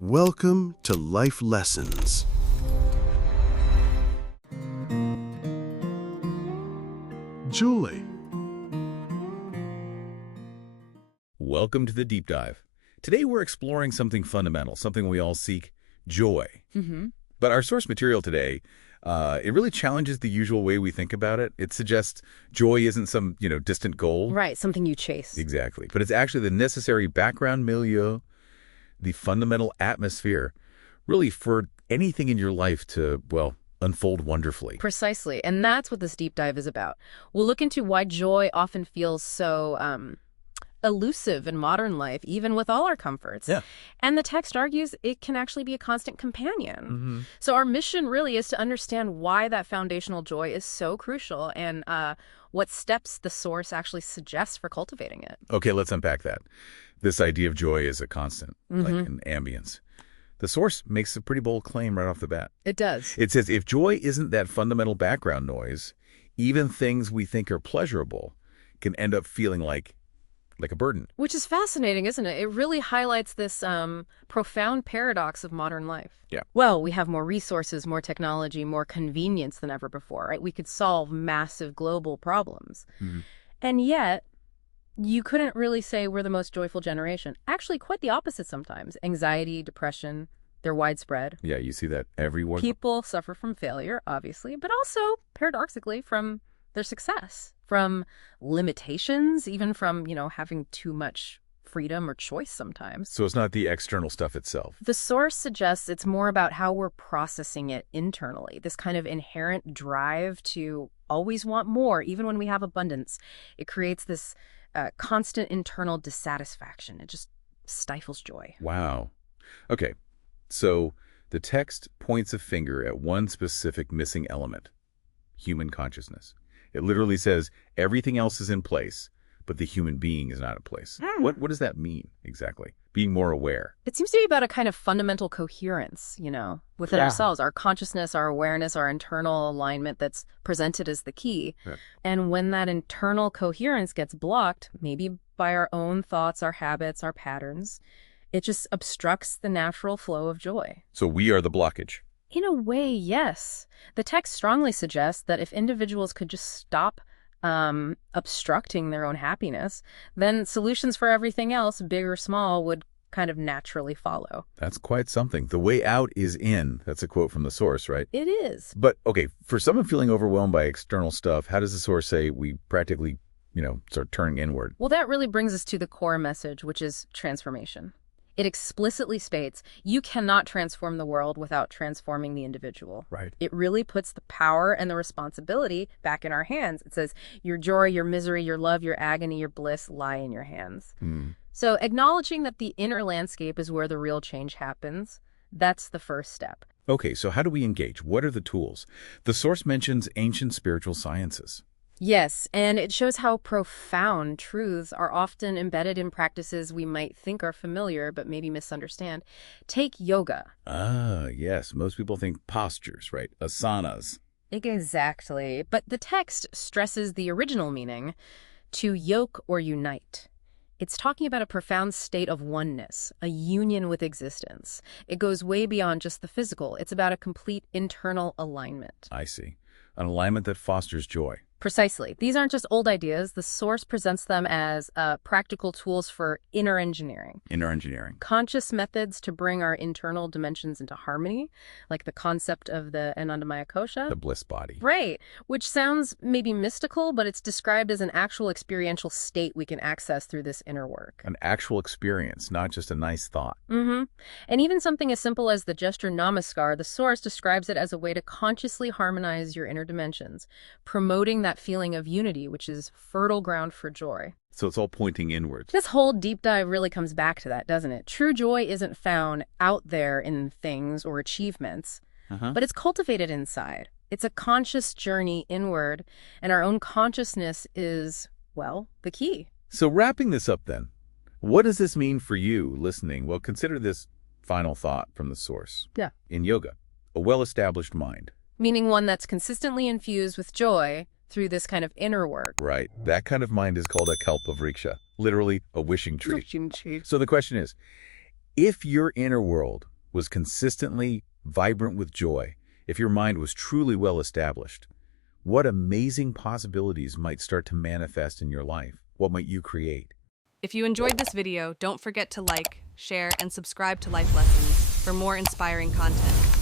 Welcome to Life Lessons. Julie. Welcome to the deep dive. Today we're exploring something fundamental, something we all seek, joy. But our source material today, it really challenges the usual way we think about it. It suggests joy isn't some, distant goal. Right, something you chase. Exactly. But it's actually the necessary background milieu, the fundamental atmosphere, really for anything in your life to, unfold wonderfully. Precisely, and that's what this deep dive is about. We'll look into why joy often feels so elusive in modern life, even with all our comforts. Yeah. And the text argues it can actually be a constant companion. So our mission really is to understand why that foundational joy is so crucial and what steps the source actually suggests for cultivating it. Okay, let's unpack that. This idea of joy is a constant, like an ambience. The source makes a pretty bold claim right off the bat. It does. It says if joy isn't that fundamental background noise, even things we think are pleasurable can end up feeling like a burden. Which is fascinating, isn't it? It really highlights this profound paradox of modern life. Yeah. Well, we have more resources, more technology, more convenience than ever before, right? We could solve massive global problems. And yet, you couldn't really say we're the most joyful generation. Actually, quite the opposite sometimes. Anxiety, depression, they're widespread. Yeah, you see that everywhere. People suffer from failure, obviously, but also, paradoxically, from their success, from limitations, even from, having too much freedom or choice sometimes. So it's not the external stuff itself. The source suggests it's more about how we're processing it internally, this kind of inherent drive to always want more, even when we have abundance. It creates this constant internal dissatisfaction. It just stifles joy. Wow. Okay, so the text points a finger at one specific missing element, human consciousness. It literally says everything else is in place, but the human being is not in place. What does that mean exactly? Being more aware. It seems to be about a kind of fundamental coherence, within ourselves, our consciousness, our awareness, our internal alignment that's presented as the key. Yeah. And when that internal coherence gets blocked, maybe by our own thoughts, our habits, our patterns, it just obstructs the natural flow of joy. So we are the blockage. In a way, yes. The text strongly suggests that if individuals could just stop obstructing their own happiness, then solutions for everything else, big or small, would kind of naturally follow. That's quite something. The way out is in. That's a quote from the source, right? It is. But, okay, for someone feeling overwhelmed by external stuff, how does the source say we practically, start turning inward? Well, that really brings us to the core message, which is transformation. It explicitly states you cannot transform the world without transforming the individual. Right. It really puts the power and the responsibility back in our hands. It says your joy, your misery, your love, your agony, your bliss lie in your hands. So acknowledging that the inner landscape is where the real change happens, that's the first step. Okay, so how do we engage? What are the tools? The source mentions ancient spiritual sciences. Yes, and it shows how profound truths are often embedded in practices we might think are familiar but maybe misunderstand. Take yoga. Ah, yes. Most people think postures, right? Asanas. Exactly. But the text stresses the original meaning, to yoke or unite. It's talking about a profound state of oneness, a union with existence. It goes way beyond just the physical. It's about a complete internal alignment. I see. An alignment that fosters joy. Precisely. These aren't just old ideas. The source presents them as practical tools for inner engineering. Inner engineering. Conscious methods to bring our internal dimensions into harmony, like the concept of the Anandamaya Kosha. The bliss body. Right, which sounds maybe mystical, but it's described as an actual experiential state we can access through this inner work. An actual experience, not just a nice thought. And even something as simple as the gesture namaskar, the source describes it as a way to consciously harmonize your inner dimensions, promoting that feeling of unity, which is fertile ground for joy. So it's all pointing inwards. This whole deep dive really comes back to that, doesn't it? True joy isn't found out there in things or achievements, but it's cultivated inside. It's a conscious journey inward, and our own consciousness is, the key. So wrapping this up then, what does this mean for you listening? Well, consider this final thought from the source. Yeah. In yoga, a well-established mind. Meaning one that's consistently infused with joy through this kind of inner work. Right. That kind of mind is called a kalpavriksha, literally a wishing tree. So the question is, if your inner world was consistently vibrant with joy, if your mind was truly well established, what amazing possibilities might start to manifest in your life? What might you create? If you enjoyed this video, don't forget to like, share, and subscribe to Life Lessons for more inspiring content.